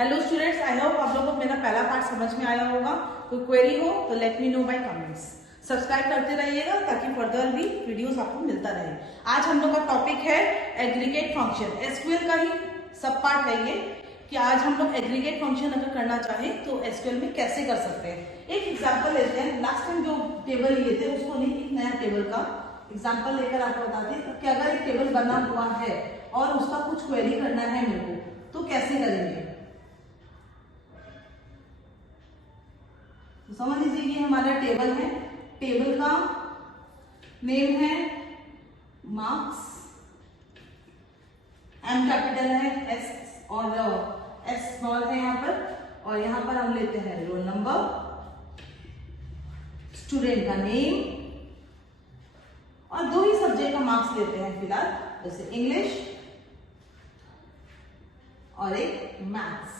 Hello students, I hope आप लोगों को मेरा पहला पार्ट समझ में आया होगा। कोई क्वेरी हो तो let me know by comments. Subscribe करते रहिएगा ताकि फर्दर भी वीडियोस आपको मिलता रहे। आज हम लोग का टॉपिक है एग्रीगेट फंक्शन। एसक्यूएल का ही सब पार्ट है ये कि आज हम लोग एग्रीगेट फंक्शन अगर करना चाहें तो एसक्यूएल में कैसे कर सकते हैं। एक एग्जाम्पल लेते हैं। लास्ट टाइम जो टेबल लिए थे उसको नहीं, एक नया टेबल का एग्जाम्पल लेकर आपको बताते हैं कि अगर एक टेबल बना हुआ है और उसका कुछ क्वेरी करना है मेरे को, तो कैसे करेंगे। तो समझ लीजिए ये हमारा टेबल है। टेबल का नेम है मार्क्स, एम कैपिटल है, एस और एस स्मॉल है यहाँ पर, और यहाँ पर हम लेते हैं रोल नंबर, स्टूडेंट का नेम, और दो ही सब्जेक्ट का मार्क्स लेते हैं फिलहाल, जैसे इंग्लिश और एक मैथ्स।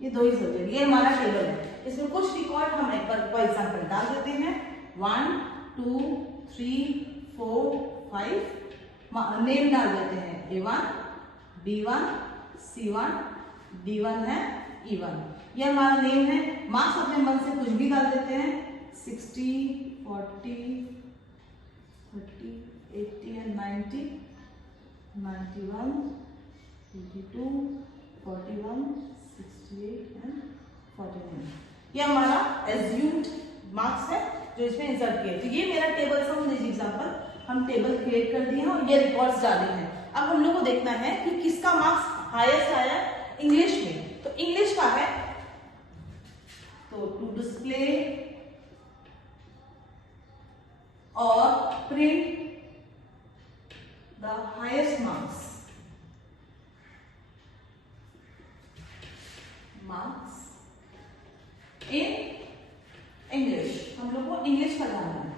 ये दो ही सब्जेक्ट, ये हमारा टेबल है। इसमें कुछ रिकॉर्ड हम एक बार फॉर एग्जाम्पल डाल देते हैं। 1 2 3 4 5 नेम डाल देते हैं। A1 B1 C1 D1 है E1। ये हमारा नेम है। मार्क्स अपने मन से कुछ भी डाल देते हैं। 60 40 30 80 एंड 90 91 82 41 68 एंड 49। ये हमारा एज्यूम्ड मार्क्स है जो इसमें इंसर्ट किए। तो ये मेरा टेबल समझ लीजिए एग्जांपल, हम टेबल क्रिएट कर दिए हैं और ये रिकॉर्ड्स डाले हैं। अब हम लोग को देखना है कि किसका मार्क्स हाईएस्ट आया इंग्लिश में। तो इंग्लिश का है, तो टू डिस्प्ले और print the highest marks in English. हम लोग को इंग्लिश का जानना है।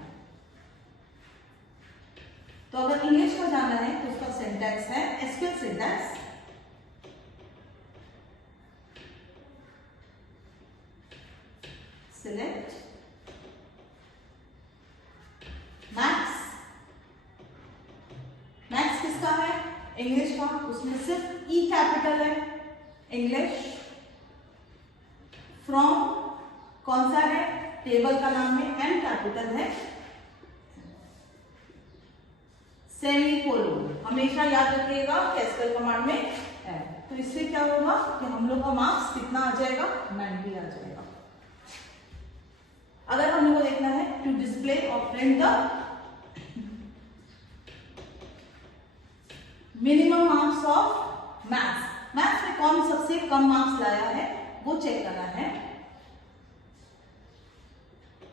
तो अगर इंग्लिश का जानना है तो उसका सिंटैक्स है SQL syntax. Select maths. Maths किसका है? इंग्लिश का। उसमें सिर्फ ई कैपिटल है, इंग्लिश। फ्रॉम कौन सा है? टेबल का नाम है, एम कैपिटल है। सेमीकोलन हमेशा याद रखिएगा एसक्यूएल कमांड में है। तो इससे क्या होगा कि हम लोग का मार्क्स कितना आ जाएगा? 90 आ जाएगा। अगर हम लोग को देखना है टू डिस्प्ले और print the minimum marks of maths. Maths में कौन सबसे कम मार्क्स लाया है वो चेक करना है।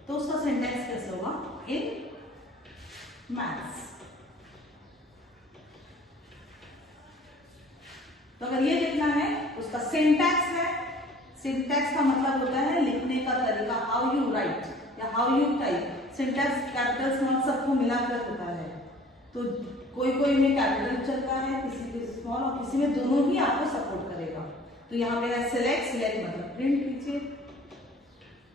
तो उसका सिंटैक्स कैसे होगा? In maths. तो अगर ये देखना है उसका सिंटैक्स है। सिंटैक्स का मतलब होता है लिखने का तरीका, हाउ यू राइट या how you type. Syntax capital small सबको मिलाकर होता है। तो कोई कोई में कैपिटल चलता है, किसी में स्मॉल, और किसी में दोनों ही आपको सपोर्ट करेगा। तो यहाँ पे है सिलेक्ट। सिलेक्ट मतलब प्रिंट कीजिए।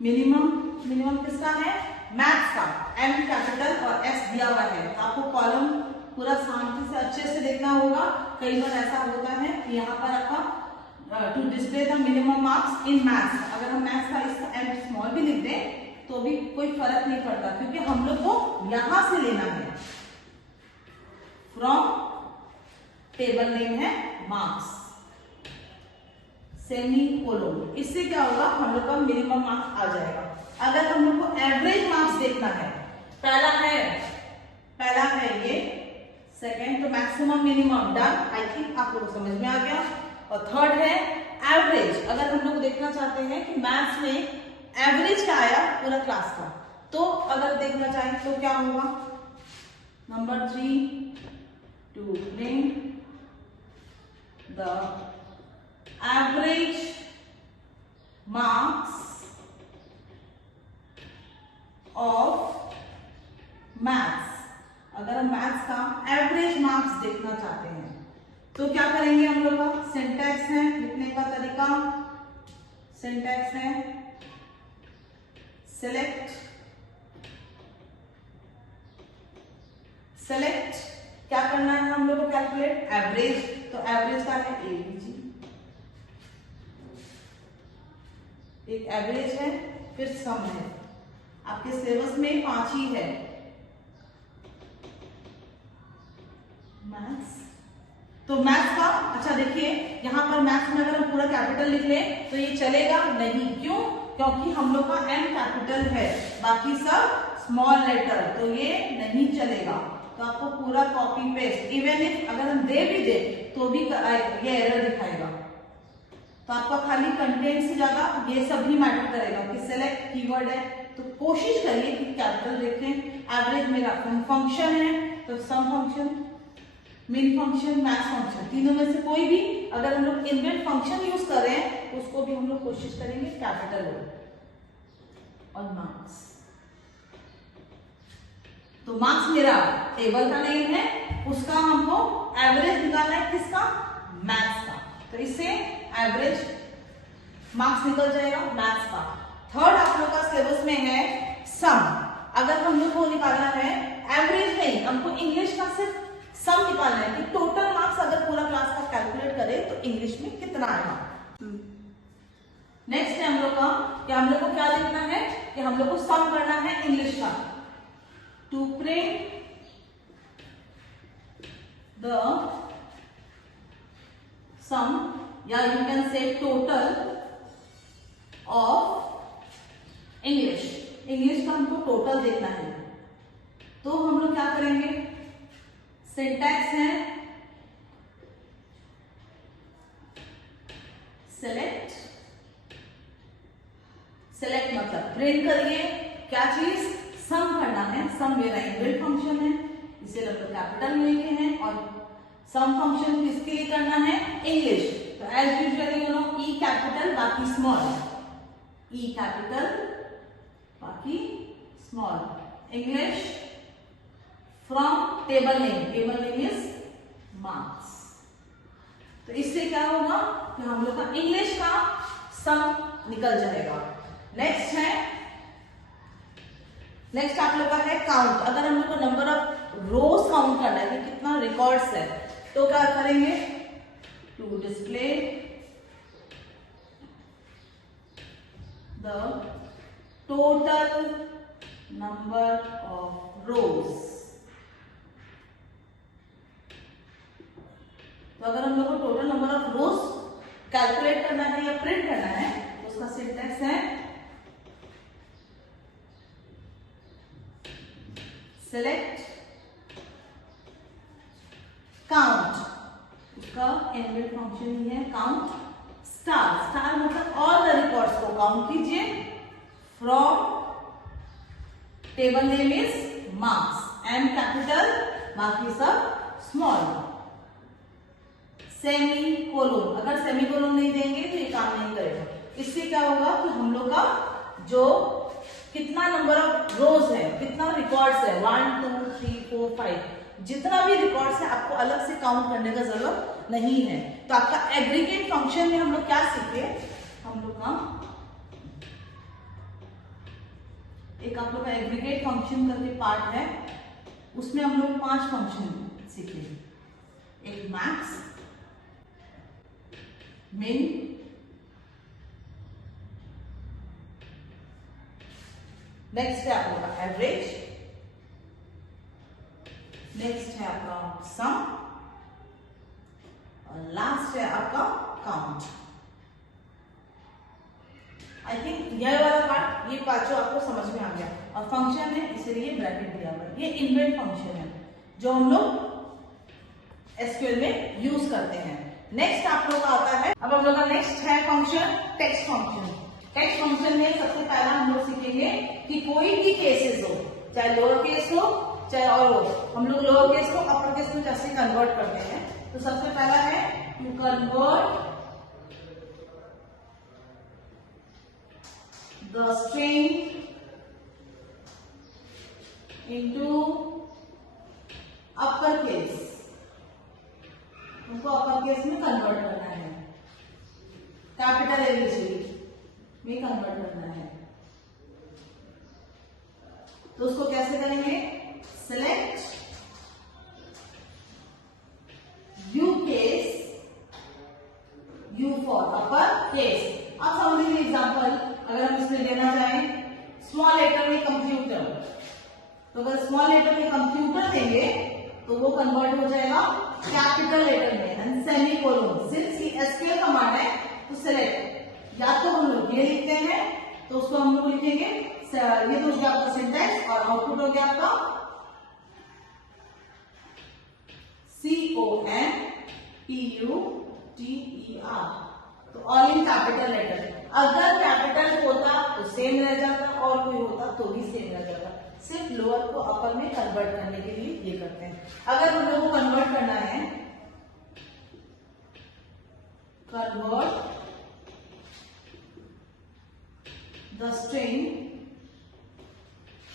मिनिमम, मिनिमम किसका है? मैथ्स का। एम कैपिटल और एस दिया हुआ है। आपको कॉलम पूरा शांति से अच्छे से देखना होगा। कई बार ऐसा होता है कि यहाँ पर आपका to display the minimum marks in maths. अगर हम मैथ्स का इसका एम स्मॉल भी लिख दें तो भी कोई फर्क नहीं पड़ता, क्योंकि हम लोग को यहां से लेना है। फ्रॉम टेबल नेम है मार्क्स, सेमीकोलन। इससे क्या होगा? हम लोग का मिनिमम मार्क्स आ जाएगा। अगर हम लोग को एवरेज मार्क्स देखना है, पहला है ये, सेकंड तो maximum minimum done. I think आप लोग समझ में आ गया। और थर्ड है एवरेज। अगर हम लोग देखना चाहते हैं कि मैथ्स में एवरेज क्या आया पूरा क्लास का, तो अगर देखना चाहें तो क्या होगा? Number 3 to print the average marks of maths. अगर हम मैथ्स का एवरेज मार्क्स देखना चाहते हैं तो क्या करेंगे हम लोग का? सिंटैक्स है लिखने का तरीका। सिंटैक्स है सिलेक्ट। सेलेक्ट क्या करना है हम लोग को? Calculate average. तो एवरेज का है AVG। एक एवरेज है, फिर सम है। आपके सिलेबस में 5 ही है। मैथ्स, तो मैथ्स का अच्छा देखिए, यहाँ पर मैथ्स में अगर हम पूरा कैपिटल लिख लें तो ये चलेगा नहीं। क्यों? क्योंकि हम लोग का एम कैपिटल है, बाकी सब स्मॉल लेटर, तो ये नहीं चलेगा। तो आपको पूरा कॉपी पेस्ट, इवन इफ अगर हम दे भी दे तो भी ये एरर दिखाएगा। तो आपका खाली कंटेंट से ज्यादा ये सब भी मैटर करेगा कि सेलेक्ट कीवर्ड है, तो कोशिश करिए कि कैपिटल देखें। एवरेज मेरा फंक्शन है, तो sum function, main function, maths function, तीनों में से कोई भी अगर हम लोग इनबिल्ट फंक्शन यूज कर रहे हैं उसको भी हम लोग कोशिश करेंगे कैपिटल हो। और मार्क्स, तो मार्क्स मेरा टेबल का नेम है, उसका हमको एवरेज निकालना है, किसका? मैथ्स का। तो इससे एवरेज मार्क्स निकल जाएगा मैथ्स का। थर्ड आप लोग का सिलेबस में है सम। अगर हम लोग को निकालना है एवरेज नहीं, हमको इंग्लिश का सिर्फ सम निकालना है कि टोटल मार्क्स अगर पूरा क्लास का कैलकुलेट करें तो इंग्लिश में कितना आएगा। नेक्स्ट है हम लोग का कि हम लोग को क्या देखना है कि हम लोग को सम करना है इंग्लिश का। टू प्रिंट द सम, या you can say total of English. English का हमको टोटल देखना है, तो हम लोग क्या करेंगे? सिंटैक्स है सेलेक्ट, सेलेक्ट मतलब प्रिंट करिए क्या चीज? सम करना है। सम मेरा इनबिल्ट फंक्शन है, इसे लगभग कैपिटल में लिखे हैं, और सम फंक्शन किसके लिए करना है? इंग्लिश। तो as usually you know E capital बाकी स्मॉल, ई कैपिटल बाकी small. English from table name, table name is marks. तो इससे क्या होगा कि हम लोग का इंग्लिश का सम निकल जाएगा। नेक्स्ट है, नेक्स्ट आप लोग का है काउंट। अगर हम लोग को नंबर ऑफ रोज काउंट करना है कि कितना रिकॉर्ड्स है, तो क्या करेंगे? To display the total number of rows. तो अगर हम लोग को total number of rows calculate करना है या प्रिंट करना है, तो उसका सिंटैक्स है सेलेक्ट काउंट, उसका इनबिल्ट फंक्शन ही है काउंट स्टार। स्टार मतलब ऑल द रिकॉर्ड्स को काउंट कीजिए from table name is marks, M capital बाकी सब स्मॉल। सेमी कोलोन, अगर सेमी कोलोन नहीं देंगे तो ये काम नहीं करेगा। इससे क्या होगा कि हम लोग का जो कितना नंबर ऑफ रोज है, कितना रिकॉर्ड्स है, 1 2 3 4 5, जितना भी रिकॉर्ड्स है आपको अलग से काउंट करने का जरूरत नहीं है। तो आपका एग्रीगेट फंक्शन में हम लोग क्या सीखे? हम लोग का एक आप लोग का एग्रीगेट फंक्शन करके पार्ट है, उसमें हम लोग 5 फंक्शन सीखे। एक मैक्स, मिन, नेक्स्ट है आप लोग का एवरेज, नेक्स्ट है आपका सम, और लास्ट है आपका काउंट। आई थिंक यह वाला पार्ट, ये पांचों आपको समझ में आ गया। और फंक्शन है इसलिए ब्रैकेट दिया हुआ है, ये इनबिल्ट फंक्शन है जो हम लोग एसक्यूएल में यूज करते हैं। नेक्स्ट आप लोग का आता है, अब हम लोग का नेक्स्ट है function text function. Text function में सबसे पहला हम लोग सीखेंगे कि कोई भी केसेस हो, चाहे लोअर केस हो चाहे और हो, हम लोग लोअर केस को अपर केस में कैसे कन्वर्ट करते हैं। तो सबसे पहला है to convert the string into upper case, उनको अपर केस में कन्वर्ट करना है, कैपिटल एबीसीडी में कन्वर्ट करना है। तो उसको कैसे करेंगे? Select you case, you for upper case. अब समझिए एग्जांपल अगर हम इसमें लेना चाहें स्मॉल लेटर में कंप्यूटर, तो अगर स्मॉल लेटर में कंप्यूटर देंगे तो वो कन्वर्ट हो जाएगा कैपिटल लेटर में एंड सेमीकोलन। सिंस ये एसक्यूएल कमांड है तो सेलेक्ट, या तो हम लोग ये लिखते हैं तो उसको हम लोग लिखेंगे, ये तो हो गया आपका सिंटैक्स और आउटपुट हो गया आपका CONPUTER। तो ऑल इन कैपिटल लेटर। अगर कैपिटल होता तो सेम रह जाता और कोई होता तो भी सेम रह जाता। सिर्फ लोअर को अपर में कन्वर्ट करने के लिए ये करते हैं। अगर हम लोग को कन्वर्ट करना है, convert the string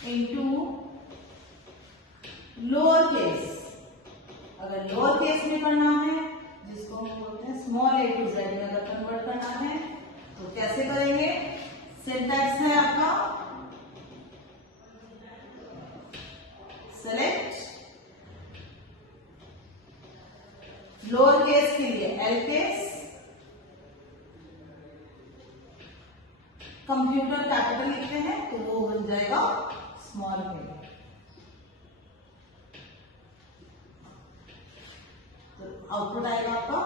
into lower case, अगर लोअर केस में करना है जिसको हम बोलते हैं स्मॉल a to z में अगर कन्वर्ट करना है तो कैसे करेंगे? सिंटैक्स है आपका सेलेक्ट, लोअर केस के लिए एल केस, कंप्यूटर कैपिटल लिखते हैं तो वो बन जाएगा स्मॉल में। तो आउटपुट आएगा आपका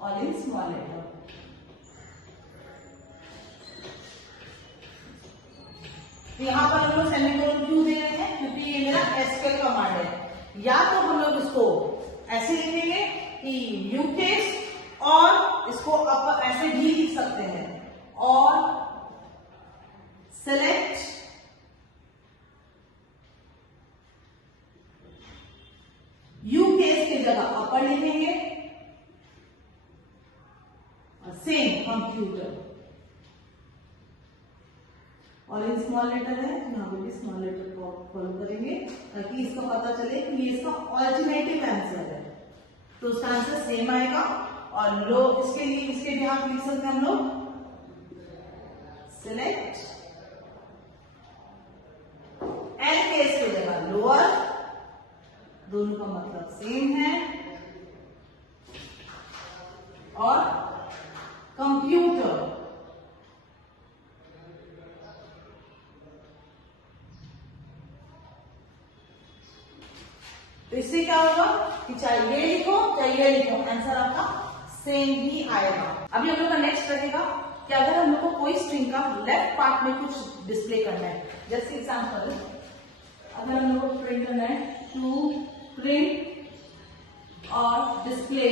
ऑल इन स्मॉल लेटर। यहां पर हम लोग सेमीकोलन क्यों दे रहे हैं? क्योंकि ये मेरा एसक्यूएल कमांड है। या तो हम लोग इसको ऐसे लिखेंगे कि यू केस, और इसको ऐसे भी लिख सकते हैं और सेलेक्ट यू केस की जगह अपर लिखेंगे और सेम कंप्यूटर, और इन स्मॉल लेटर है यहां पे भी स्मॉल लेटर को फॉलो करेंगे ताकि इसका पता चले कि ये इसका ऑल्टरनेटिव आंसर है। तो उसका आंसर सेम आएगा। और लो इसके लिए इसके भी आप लिख सकते हैं हम लोग सिलेक्ट एल केस की जगह लोअर, दोनों का मतलब सेम है, और कंप्यूटर तो इससे क्या होगा कि चाहे ये लिखो चाहे ये लिखो आंसर आपका सेम ही आएगा। अभी हम लोग का नेक्स्ट रहेगा कि अगर हम लोग को कोई स्ट्रिंग का लेफ्ट पार्ट में कुछ डिस्प्ले करना है, जैसे एग्जांपल अगर हम लोग को प्रिंट करना है टू प्रिंट और display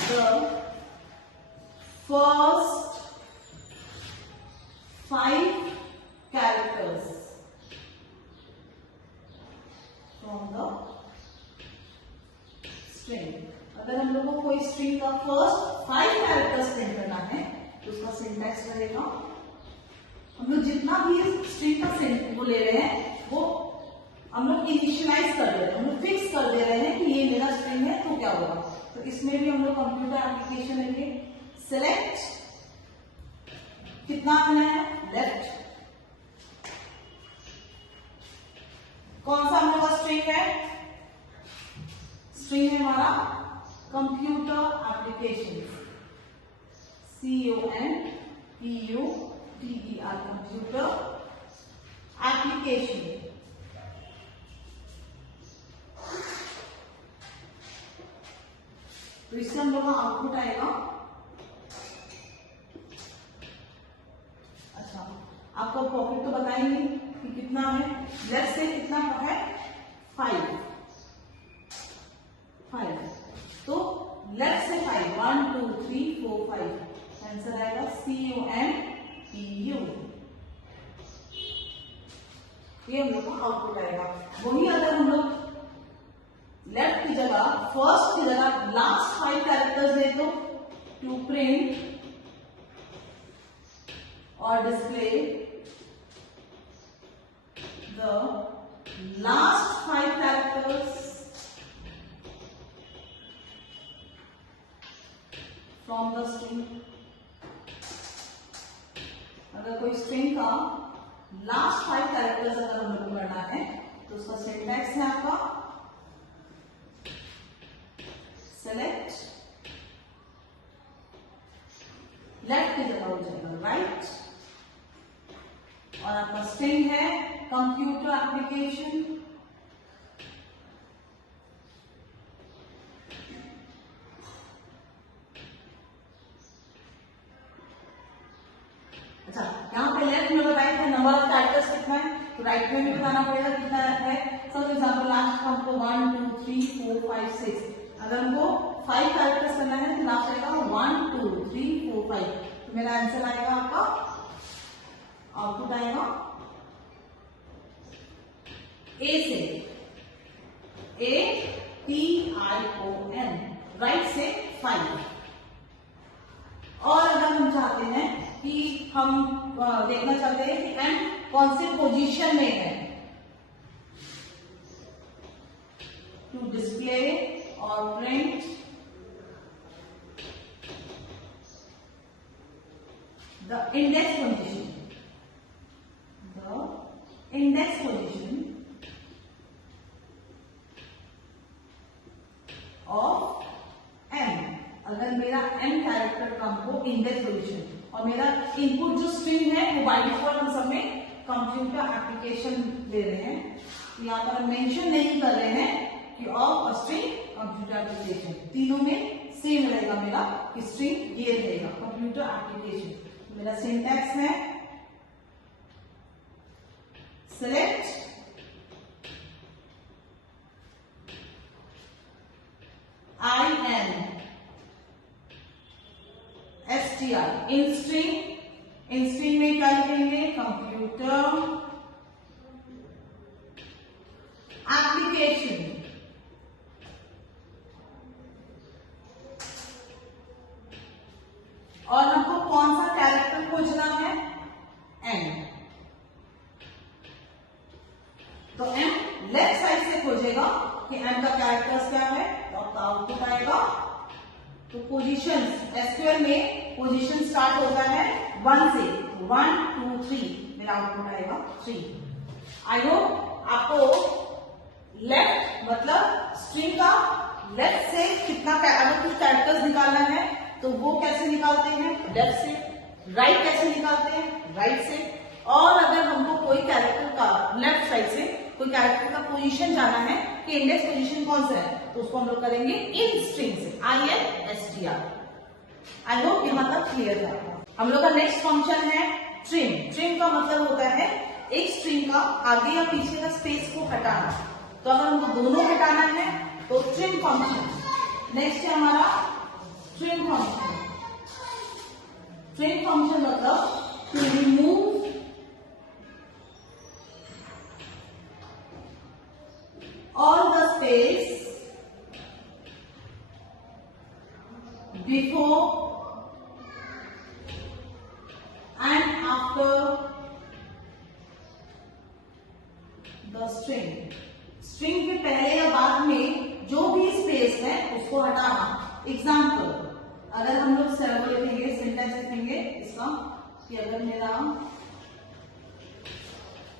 the first 5 characters from the string। अगर हम लोगों को कोई स्ट्रिंग का फर्स्ट 5 कैरेक्टर्स प्रिंट करना है तो उसका सिंटैक्स रहेगा, हम लोग जितना भी स्ट्रिंग का वो ले रहे हैं वो हम लोग इनिशियलाइज कर दे रहे हैं, हम लोग फिक्स कर दे रहे हैं कि ये मेरा स्ट्रिंग है तो क्या होगा। तो इसमें भी हम लोग कंप्यूटर एप्लीकेशन लेंगे, सिलेक्ट कितना आना है लेफ्ट, कौन सा हम लोग का स्ट्रिंग है? स्ट्रिंग है हमारा computer application, CONPUTER computer application. तो इससे हम लोग का आउटपुट आएगा। अच्छा, आपको प्रॉफिट तो बताएंगे कि कितना है, लेफ्ट से कितना है 5, तो लेफ्ट से 5 1 2 3 4 5 आंसर आएगा CONPU। ये हम लोग का आउटपुट आएगा। वही अगर हम लोग लेफ्ट की जगह फर्स्ट की जगह लास्ट 5 कैरेक्टर्स दे तो टू प्रिंट और display the last 5 characters from the string. अगर कोई स्ट्रिंग का लास्ट 5 कैरेक्टर्स अगर हम लोग करना है तो उसका सिंटैक्स है आपका सेलेक्ट, लेफ्ट की जगह हो जाएगा राइट, और आपका स्ट्रिंग है कंप्यूटर एप्लीकेशन, अच्छा यहाँ पे लेफ्ट में बताया था नंबर ऑफ कैरेक्टर्स कितना है, तो राइट में भी बताना पड़ेगा कितना है। फॉर एग्जाम्पल लास्ट हमको 1 2 3 4 5 6, अगर हमको 5 कैरेक्टर्स करना है तो लास्ट आएगा 1 2 3 4 5, तो मेरा आंसर आएगा आपका, आउटपुट आएगा ए से ATION, राइट से 5। और अगर हम चाहते हैं कि हम देखना चाहते हैं कि एम कौन से पोजीशन में है, टू डिस्प्ले और print the index position, of M. अगर मेरा एम कैरेक्टर का हो इंडेक्स पोजीशन, और मेरा इनपुट जो स्ट्रिंग है वो बाय डिफॉल्ट हम सब में कंप्यूटर एप्लीकेशन दे रहे हैं, यहाँ पर हम मेंशन नहीं कर रहे हैं कि ऑफ स्ट्रिंग कंप्यूटर एप्लीकेशन, तीनों में सेम रहेगा मेरा स्ट्रिंग, ये रहेगा कंप्यूटर एप्लीकेशन। मेरा सिंटैक्स है सेलेक्ट INSTR इन स्ट्रिंग में क्या लिखेंगे, कंप्यूटर एप्लीकेशन, और हमको कौन सा कैरेक्टर खोजना है, एम, तो एम लेफ्ट साइड से खोजेगा कि एम का कैरेक्टर्स क्या है, तो आपका आउटपुट आएगा। तो पोजीशन एसक्यूएल में पोजीशन स्टार्ट होता है 1 से, 1 2 3, मेरा आउटपुट आएगा 3। आई होप आपको लेफ्ट मतलब स्ट्रिंग का लेफ्ट से कितना, अगर कुछ कैरेक्टर्स निकालना है तो वो कैसे निकालते हैं, लेफ्ट से, राइट कैसे निकालते हैं, राइट से, और अगर हमको कोई कैरेक्टर का लेफ्ट साइड से कोई कैरेक्टर का पोजीशन जाना है कि इंडेक्स पोजीशन कौन सा है, तो उसको हम लोग करेंगे इन स्ट्रिंग से, INSTR। आई होप ये मतलब क्लियर था। हम लोग का नेक्स्ट फंक्शन है ट्रिम। ट्रिम का मतलब होता है एक स्ट्रिंग का आगे या पीछे का स्पेस को हटाना, तो अगर हमको दोनों हटाना है तो ट्रिम फंक्शन। नेक्स्ट है हमारा ट्रिम फंक्शन। ट्रिम फंक्शन मतलब to remove all the space before and after the string। String के पहले या बाद में जो भी स्पेस है उसको हटाना। एग्जाम्पल, अगर हम लोग लिखेंगे, सिंटैक्स लिखेंगे इसका कि अगर मेरा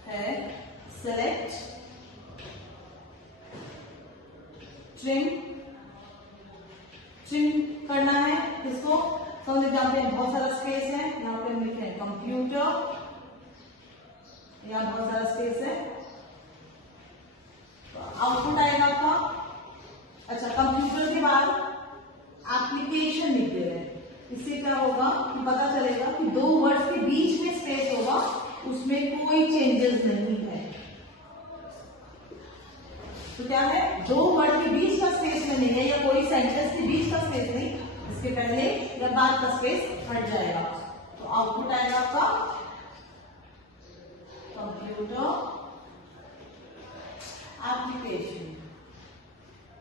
है सेलेक्ट ट्रिम करना है इसको, समझ लीजिए बहुत सारा स्पेस है, यहाँ पे हम लिख रहे हैं कंप्यूटर, यहाँ बहुत सारा स्पेस है, तो आउटपुट आएगा आपका। अच्छा, कंप्यूटर के बाद एप्लीकेशन लिख दे रहे हैं, इससे क्या होगा कि पता चलेगा कि दो वर्ड्स के बीच में स्पेस होगा, उसमें कोई चेंजेस नहीं है। तो क्या है, दो वर्ड के बीच का स्पेस में नहीं है, या कोई सेंटेंस के बीच का स्पेस नहीं, इसके पहले या बाद का स्पेस हट जाएगा, तो आउटपुट आएगा आपका computer application,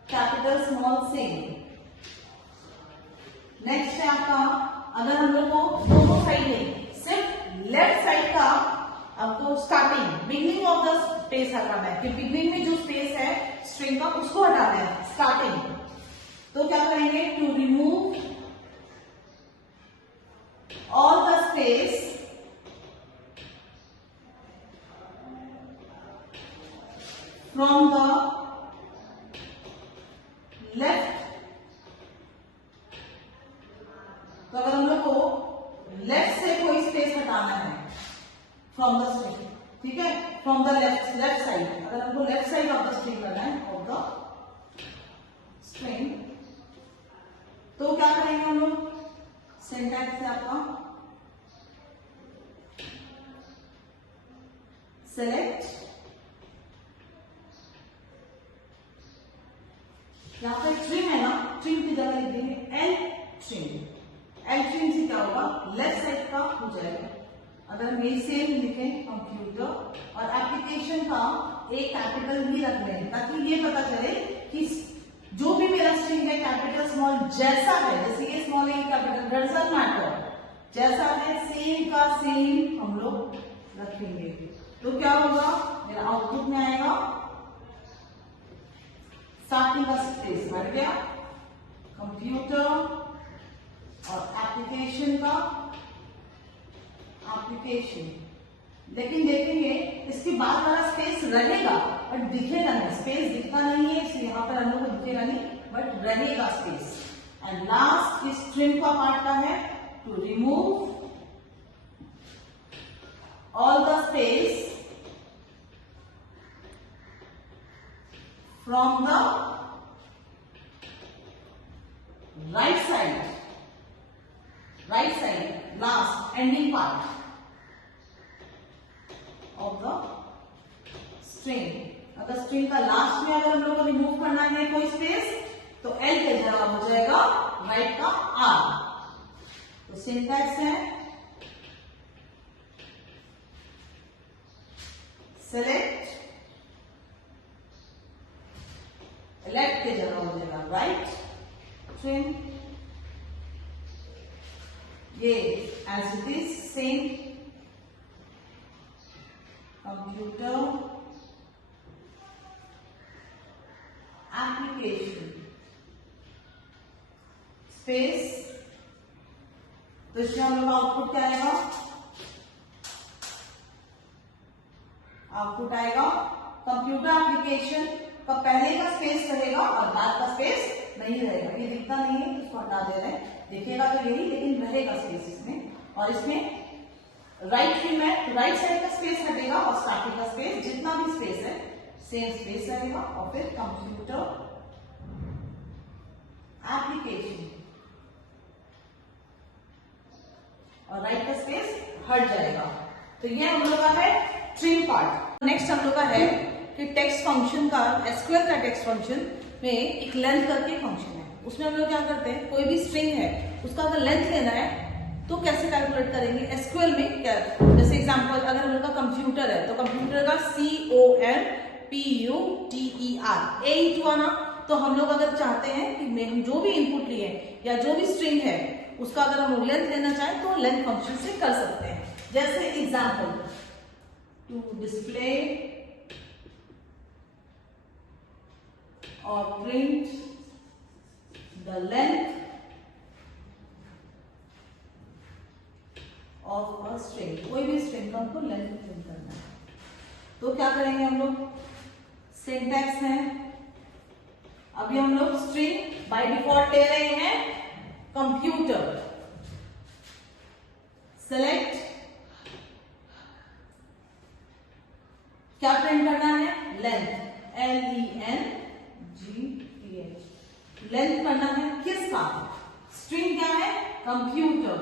capital small same. Next है आपका, अगर हम लोग को दोनों साइड में सिर्फ लेफ्ट साइड का आपको starting beginning of the space हटाना है, कि बिगनिंग में जो स्पेस है स्ट्रिंग का उसको हटाना है स्टार्टिंग, तो क्या करेंगे, to remove all the space from the left syntax है आपका सेलेक्ट, यहाँ पे ट्रिम है ना, ट्रिम की जगह लिख देंगे एल ट्रिम। एल ट्रिम से क्या होगा, लेफ्ट साइड का हो जाएगा। अगर हम ये सेम लिखें कंप्यूटर और एप्लीकेशन का एक कैपिटल भी रख लें ताकि ये पता चले कि जो भी मेरा स्ट्रिंग है कैपिटल स्मॉल जैसा है, जैसे ये स्मॉल है कैपिटल डजंट मैटर, जैसा है सेम का सेम हम लोग रखेंगे। तो क्या होगा, मेरा आउटपुट में आएगा स्टार्टिंग का स्पेस बढ़ गया, कंप्यूटर और एप्लीकेशन का एप्लीकेशन, लेकिन देखेंगे इसके बाद वाला स्पेस रहेगा बट दिखेगा नहीं, स्पेस दिखता नहीं है इसलिए यहाँ पर हम लोग को दिखेगा नहीं बट रहेगा स्पेस। एंड लास्ट इस स्ट्रिंग का पार्ट का है to remove all the space from the right side last ending part of the string. अगर स्ट्रिंग का लास्ट में अगर हम लोग को रिमूव करना है कोई स्पेस तो एल के जगह हो जाएगा राइट का आर। तो सिंटैक्स है सेलेक्ट, लेफ्ट के जगह हो जाएगा राइट ट्रिम, ये as it is same computer application space. तो इसमें हम लोग आउटपुट क्या आएगा, आउटपुट आएगा कंप्यूटर एप्लीकेशन का पहले का स्पेस रहेगा और बाद का स्पेस नहीं रहेगा। ये दिखता नहीं है तो इसको हटा दे रहे हैं, दिखेगा तो यही लेकिन रहेगा स्पेस इसमें। और इसमें राइट ट्रिम है तो राइट साइड का स्पेस हटेगा और स्टार्टिंग का स्पेस जितना भी स्पेस है सेम स्पेस रहेगा। और फिर कंप्यूटर एप्लीकेशन और राइट का स्पेस हट जाएगा। तो ये हम लोग का है ट्रिम पार्ट। नेक्स्ट हम लोग का है कि टेक्स्ट फंक्शन का, एसक्यूएल का टेक्स्ट फंक्शन में एक लेंथ करके फंक्शन है। उसमें हम लोग क्या करते हैं, कोई भी स्ट्रिंग है उसका अगर लेंथ लेना है तो कैसे कैलकुलेट करेंगे एसक्यूएल में। क्या, जैसे एग्जांपल अगर हम लोग का कंप्यूटर है तो कंप्यूटर का COMPUTER ए टू आना, तो हम लोग अगर चाहते हैं कि हम जो भी इनपुट लिए या जो भी स्ट्रिंग है उसका अगर हम लेंथ लेना चाहें तो लेंथ फंक्शन से कर सकते हैं। जैसे एग्जांपल टू डिस्प्ले और print the length of a string, कोई भी स्ट्रिंग का हमको लेंथ प्रिंट करना है तो क्या करेंगे हम लोग, सिंटैक्स है। अभी हम लोग स्ट्रिंग बाय डिफॉल्ट ले रहे हैं कंप्यूटर, सेलेक्ट, क्या प्रिंट करना है, लेंथ LENGTH, लेंथ करना है किसका, स्ट्रिंग क्या है, computer.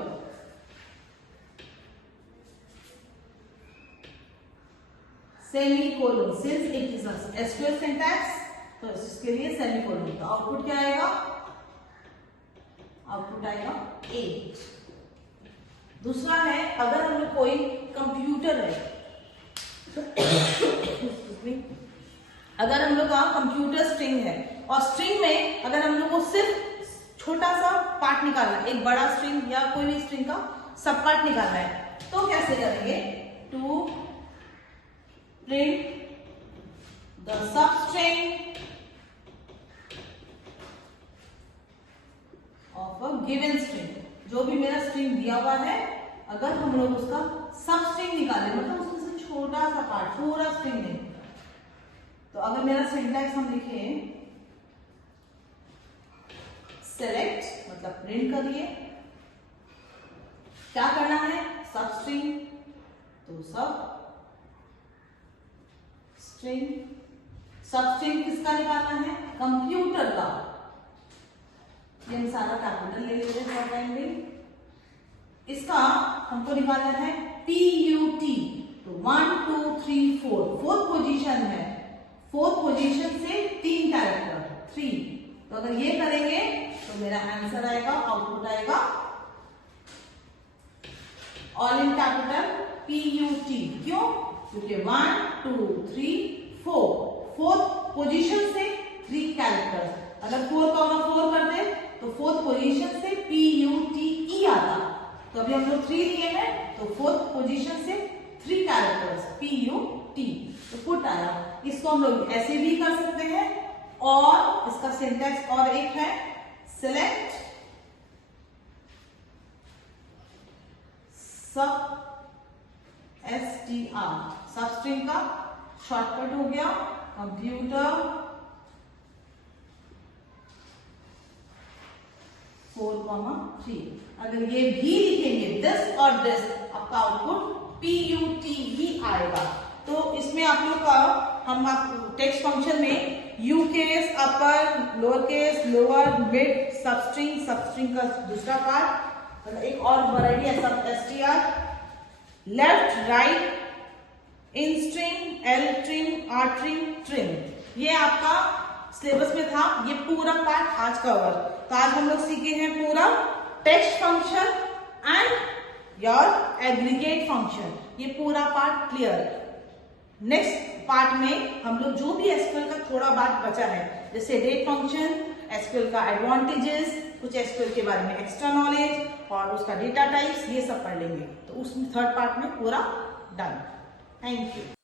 Semicolon, since it is SQL syntax तो इसके लिए सेमीकोलन। तो आउटपुट क्या आएगा, आउटपुट आएगा 8। दूसरा है अगर हम लोग कोई कंप्यूटर है अगर हम लोग का कंप्यूटर स्ट्रिंग है और स्ट्रिंग में अगर हम लोग को सिर्फ छोटा सा पार्ट निकालना है, एक बड़ा स्ट्रिंग या कोई भी स्ट्रिंग का सब पार्ट निकालना है तो कैसे करेंगे, to print the sub string of a given string. जो भी मेरा स्ट्रिंग दिया हुआ है अगर हम लोग उसका सब स्ट्रिंग निकालें, मतलब उसमें से छोटा सा पार्ट, पूरा स्ट्रिंग नहीं, तो अगर मेरा सिंटैक्स हम लिखे सेलेक्ट मतलब प्रिंट करिए, क्या करना है, सब स्ट्रिंग, तो सब स्ट्रिंग, सब स्ट्रिंग किसका निकालना है, कंप्यूटर का। ये हम सारा कैपिटल ले लेते हैं फॉर टाइम बिंग, इसका हमको निकालना है PUT। तो 1 2 3 4 फोर्थ पोजीशन है, फोर्थ पोजीशन से 3 कैरेक्टर 3। तो अगर ये करेंगे तो मेरा आंसर आएगा, आउटपुट आएगा ऑल इन कैपिटल PUT। क्यों? क्योंकि 1 2 3 4 फोर्थ पोजीशन से 3 कैरेक्टर्स। अगर 4,4 करते तो फोर्थ पोजीशन से PUTE आता। तो अभी हम लोग 3 लिए हैं, तो फोर्थ पोजीशन से 3 कैरेक्टर्स PUT। तो पुट आया। इसको हम लोग ऐसे भी कर सकते हैं, और इसका सिंटैक्स और एक है, सिलेक्ट सब STR, सब स्ट्रिंग का शॉर्टकट हो गया कंप्यूटर 4,3। अगर ये भी लिखेंगे दिस और दिस, आपका आउटपुट PUT ही आएगा। तो इसमें आप लोग का हम टेक्स्ट फंक्शन में you case, upper, lower case, lower, mid, substring का दूसरा पार्ट, मतलब एक और वैरायटी है sub STR, left, right, in string, L trim, R trim, trim, ये आपका सिलेबस में था। ये पूरा पार्ट आज कवर। तो आज हम लोग सीखे हैं पूरा text function and your aggregate function, ये पूरा पार्ट क्लियर। नेक्स्ट पार्ट में हम लोग जो भी एसक्यूएल का थोड़ा बात बचा है, जैसे डेट फंक्शन, एसक्यूएल का एडवांटेजेस, कुछ एसक्यूएल के बारे में एक्स्ट्रा नॉलेज और उसका डेटा टाइप्स, ये सब पढ़ लेंगे। तो उस थर्ड पार्ट में पूरा डन। Thank you.